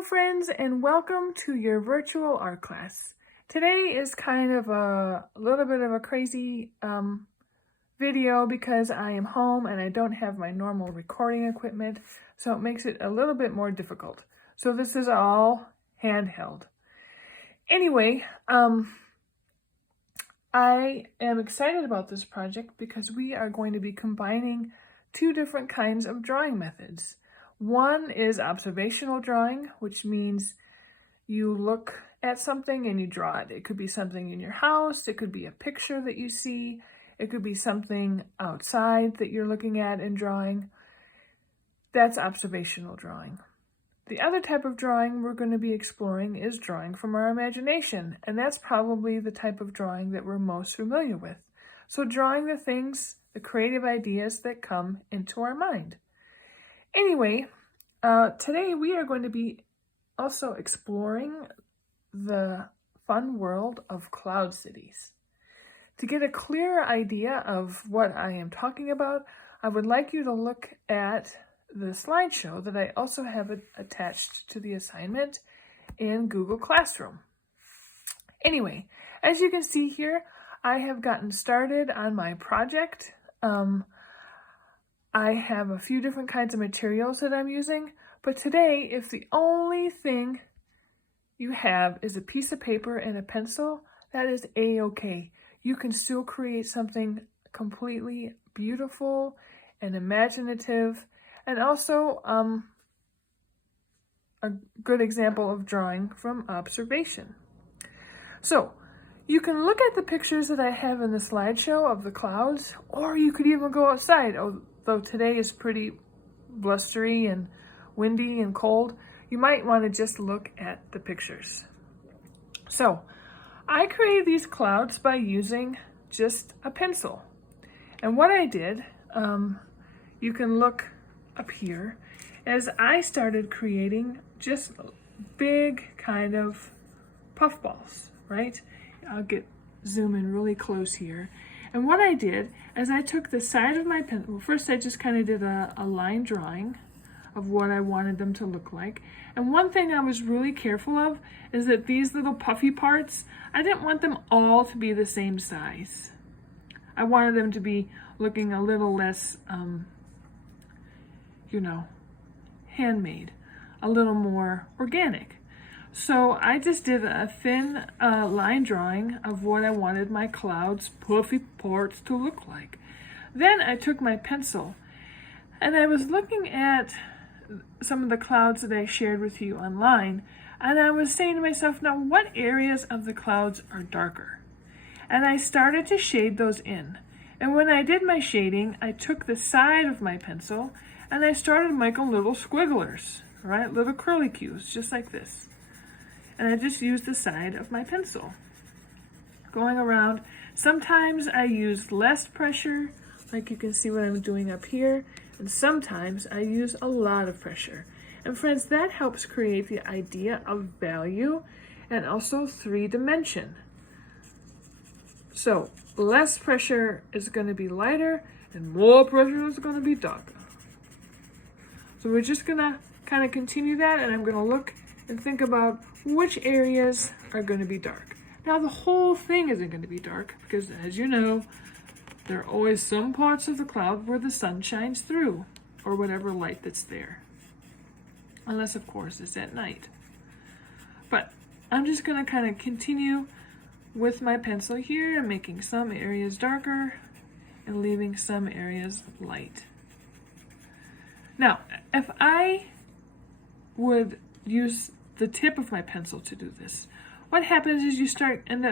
Hello friends, and welcome to your virtual art class. Today is kind of a little bit of a crazy video because I am home and I don't have my normal recording equipment, so it makes it a little bit more difficult. So this is all handheld. Anyway, I am excited about this project because we are going to be combining two different kinds of drawing methods. One is observational drawing, which means you look at something and you draw it. It could be something in your house, it could be a picture that you see, it could be something outside that you're looking at and drawing. That's observational drawing. The other type of drawing we're going to be exploring is drawing from our imagination, and that's probably the type of drawing that we're most familiar with. So drawing the things, the creative ideas that come into our mind. Anyway, today we are going to be also exploring the fun world of cloud cities. To get a clearer idea of what I am talking about, I would like you to look at the slideshow that I also have attached to the assignment in Google Classroom. Anyway, as you can see here, I have gotten started on my project. I have a few different kinds of materials that I'm using, but today, if the only thing you have is a piece of paper and a pencil, that is a-okay. You can still create something completely beautiful and imaginative, and also a good example of drawing from observation. So, you can look at the pictures that I have in the slideshow of the clouds, or you could even go outside. Though today is pretty blustery and windy and cold, you might want to just look at the pictures. So, I created these clouds by using just a pencil. And what I did, you can look up here, as I started creating just big kind of puffballs, right? I'll zoom in really close here. And what I did is I took the side of my pencil. Well, first I just kind of did a line drawing of what I wanted them to look like. And one thing I was really careful of is that these little puffy parts, I didn't want them all to be the same size. I wanted them to be looking a little less, handmade, a little more organic. So I just did a thin line drawing of what I wanted my clouds, puffy parts to look like. Then I took my pencil and I was looking at some of the clouds that I shared with you online, and I was saying to myself, now what areas of the clouds are darker? And I started to shade those in. And when I did my shading, I took the side of my pencil and I started making little squigglers, right? Little curlicues, just like this. And I just used the side of my pencil going around. Sometimes I use less pressure, like you can see what I'm doing up here, and sometimes I use a lot of pressure. And friends, that helps create the idea of value and also 3-dimension. So less pressure is going to be lighter and more pressure is going to be darker. So we're just going to kind of continue that, and I'm going to look and think about which areas are going to be dark. Now the whole thing isn't going to be dark because, as you know, there are always some parts of the cloud where the sun shines through, or whatever light that's there. Unless, of course, it's at night. But I'm just going to kind of continue with my pencil here and making some areas darker and leaving some areas light. Now, if I would use the tip of my pencil to do this, what happens is you end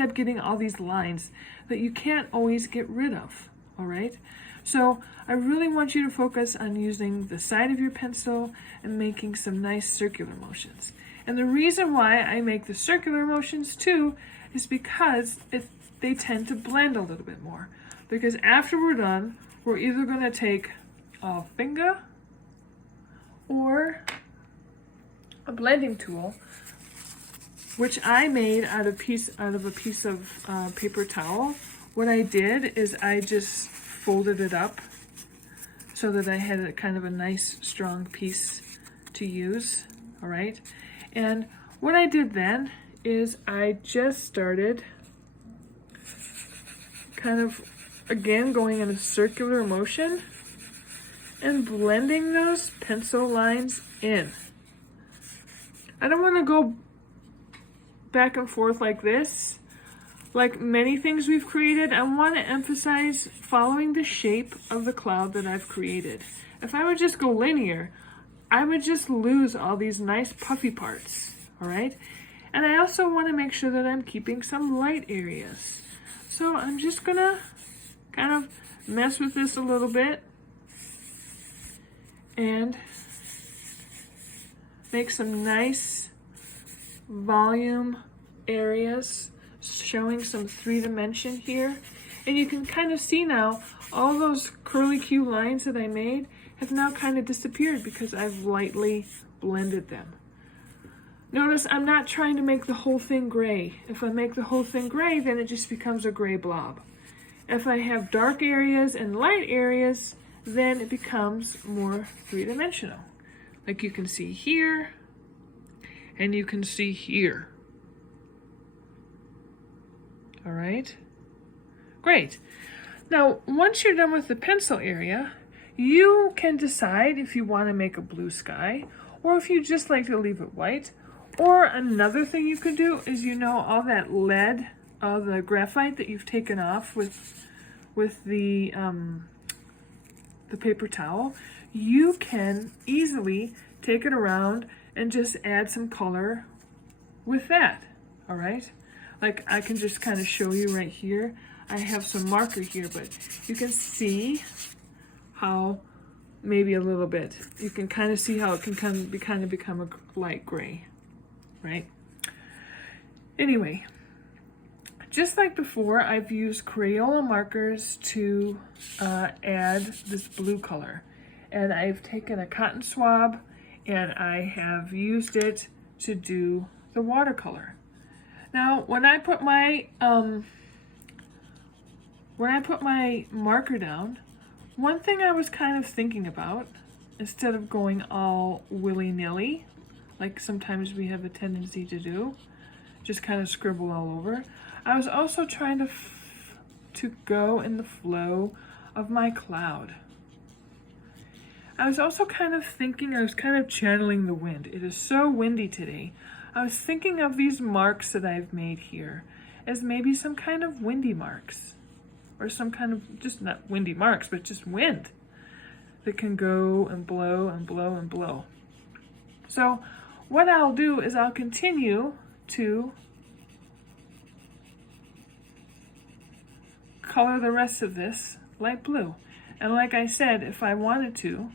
up getting all these lines that you can't always get rid of, all right? So I really want you to focus on using the side of your pencil and making some nice circular motions. And the reason why I make the circular motions too is because they tend to blend a little bit more. Because after we're done, we're either going to take a finger or a blending tool, which I made out of a piece of paper towel. What I did is I just folded it up so that I had a kind of a nice strong piece to use, all right? And what I did then is I just started kind of, again, going in a circular motion and blending those pencil lines in. I don't want to go back and forth like this. Like many things we've created, I want to emphasize following the shape of the cloud that I've created. If I would just go linear, I would just lose all these nice puffy parts, all right? And I also want to make sure that I'm keeping some light areas. So I'm just gonna kind of mess with this a little bit and make some nice volume areas, showing some 3-dimension here. And you can kind of see now all those curly Q lines that I made have now kind of disappeared because I've lightly blended them. Notice I'm not trying to make the whole thing gray. If I make the whole thing gray, then it just becomes a gray blob. If I have dark areas and light areas, then it becomes more 3-dimensional. Like you can see here, and you can see here. All right, great. Now, once you're done with the pencil area, you can decide if you want to make a blue sky, or if you just like to leave it white. Or another thing you could do is, you know, all that lead, all the graphite that you've taken off with the paper towel, you can easily take it around and just add some color with that, all right? Like I can just kind of show you right here. I have some marker here, but you can see how maybe a little bit, you can kind of see how it can kind of become a light gray, right? Anyway, just like before, I've used Crayola markers to add this blue color. And I've taken a cotton swab and I have used it to do the watercolor. Now, when I put my marker down, one thing I was kind of thinking about, instead of going all willy-nilly, like sometimes we have a tendency to do, just kind of scribble all over, I was also trying to go in the flow of my cloud. I was also kind of thinking, I was kind of channeling the wind. It is so windy today. I was thinking of these marks that I've made here as maybe some kind of windy marks, or some kind of, just not windy marks, but just wind that can go and blow and blow and blow. So what I'll do is I'll continue to color the rest of this light blue. And like I said, if I wanted to,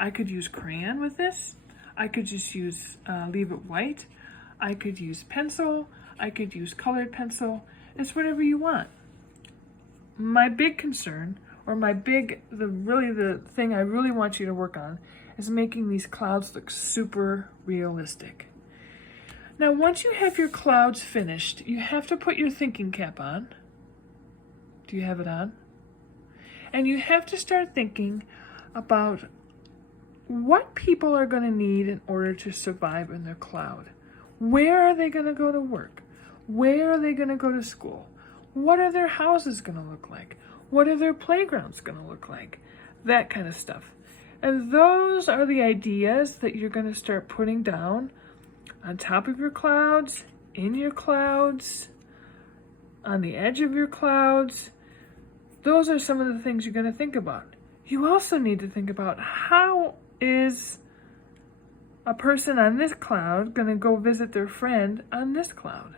I could use crayon with this. I could just use, leave it white. I could use pencil. I could use colored pencil. It's whatever you want. My big concern, or the thing I really want you to work on, is making these clouds look super realistic. Now, once you have your clouds finished, you have to put your thinking cap on. Do you have it on? And you have to start thinking about what people are going to need in order to survive in their cloud. Where are they going to go to work? Where are they going to go to school? What are their houses going to look like? What are their playgrounds going to look like? That kind of stuff. And those are the ideas that you're going to start putting down on top of your clouds, in your clouds, on the edge of your clouds. Those are some of the things you're going to think about. You also need to think about, how is a person on this cloud going to go visit their friend on this cloud?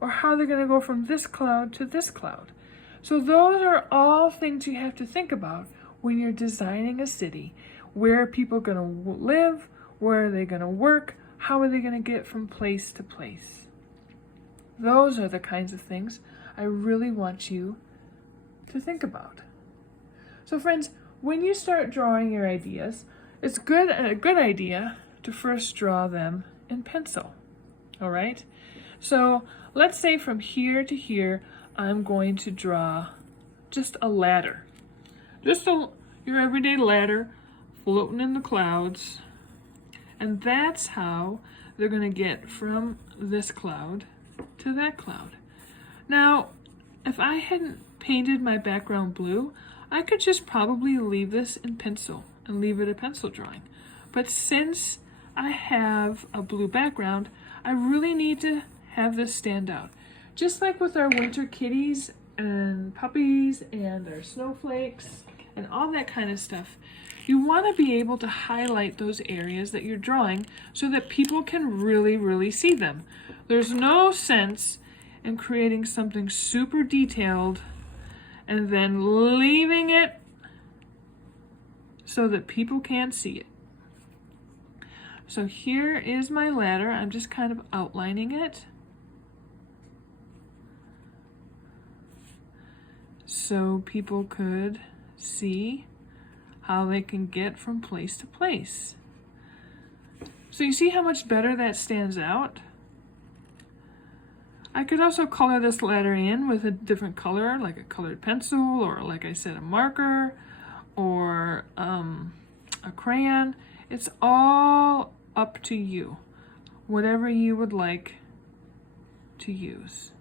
Or how they're going to go from this cloud to this cloud. So those are all things you have to think about when you're designing a city. Where are people going to live? Where are they going to work? How are they going to get from place to place? Those are the kinds of things I really want you to think about. So friends, when you start drawing your ideas, it's a good idea to first draw them in pencil. All right? So let's say from here to here, I'm going to draw just a ladder. Just your everyday ladder floating in the clouds. And that's how they're going to get from this cloud to that cloud. Now, if I hadn't painted my background blue, I could just probably leave this in pencil and leave it a pencil drawing. But since I have a blue background, I really need to have this stand out. Just like with our winter kitties and puppies and our snowflakes and all that kind of stuff, you want to be able to highlight those areas that you're drawing so that people can really see them. There's no sense in creating something super detailed and then leaving it so that people can't see it. So here is my ladder. I'm just kind of outlining it so people could see how they can get from place to place. So you see how much better that stands out? I could also color this ladder in with a different color, like a colored pencil, or like I said, a marker, or a crayon. It's all up to you, whatever you would like to use.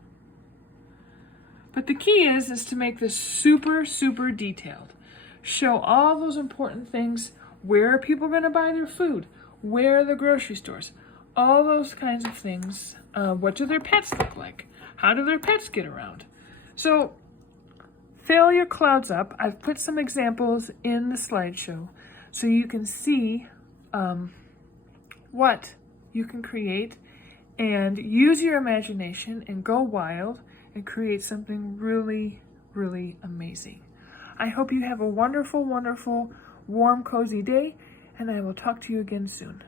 But the key is to make this super detailed. Show all those important things. Where are people going to buy their food? Where are the grocery stores? All those kinds of things. What do their pets look like? How do their pets get around? So fill your clouds up. I've put some examples in the slideshow so you can see what you can create, and use your imagination and go wild and create something really amazing. I hope you have a wonderful, warm, cozy day, and I will talk to you again soon.